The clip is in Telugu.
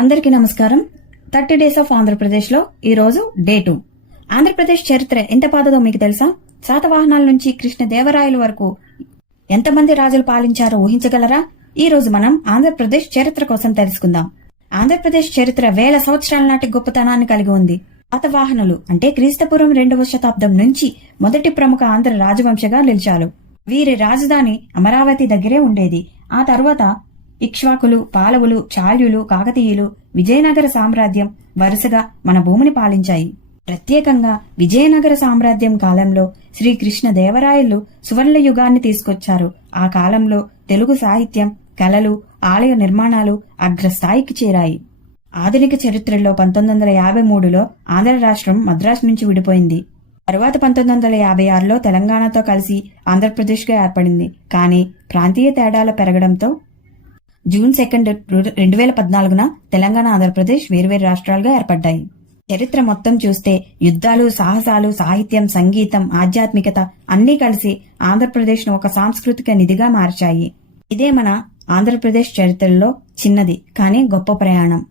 అందరికీ నమస్కారం. 30 డేస్ ఆఫ్ ఆంధ్రప్రదేశ్ లో ఈ రోజు డే 2. ఆంధ్రప్రదేశ్ చరిత్ర ఎంత పాతదో మీకు తెలుసా? శాతవాహనాల నుంచి కృష్ణదేవరాయల వరకు ఎంతమంది రాజులు పాలించారో ఊహించగలరా? ఈ రోజు మనం ఆంధ్రప్రదేశ్ చరిత్ర కోసం తెలుసుకుందాం. ఆంధ్రప్రదేశ్ చరిత్ర వేల సంవత్సరాల నాటి గొప్పతనాన్ని కలిగి ఉంది. శాతవాహనులు అంటే క్రీస్తుపూర్వం 2వ శతాబ్దం నుంచి మొదటి ప్రముఖ ఆంధ్ర రాజవంశగా నిలిచారు. వీరి రాజధాని అమరావతి దగ్గరే ఉండేది. ఆ తర్వాత ఇక్ష్వాకులు, పాలవులు, చాళులు, కాకతీయులు, విజయనగర సామ్రాజ్యం వరుసగా మన భూమిని పాలించాయి. ప్రత్యేకంగా విజయనగర సామ్రాజ్యం కాలంలో శ్రీకృష్ణదేవరాయలు సువర్ణ యుగాన్ని తీసుకొచ్చారు. ఆ కాలంలో తెలుగు సాహిత్యం, కళలు, ఆలయ నిర్మాణాలు అగ్రస్థాయికి చేరాయి. ఆధునిక చరిత్రలో 1953లో ఆంధ్ర రాష్ట్రం మద్రాసు నుంచి విడిపోయింది. తరువాత 1956లో తెలంగాణతో కలిసి ఆంధ్రప్రదేశ్గా ఏర్పడింది. కానీ ప్రాంతీయ తేడాలు పెరగడంతో జూన్ 2, 2014 తెలంగాణ, ఆంధ్రప్రదేశ్ వేర్వేరు రాష్ట్రాలుగా ఏర్పడ్డాయి. చరిత్ర మొత్తం చూస్తే యుద్ధాలు, సాహసాలు, సాహిత్యం, సంగీతం, ఆధ్యాత్మికత అన్నీ కలిసి ఆంధ్రప్రదేశ్ ను ఒక సాంస్కృతిక నిధిగా మార్చాయి. ఇదే మన ఆంధ్రప్రదేశ్ చరిత్రలో చిన్నది కానీ గొప్ప ప్రయాణం.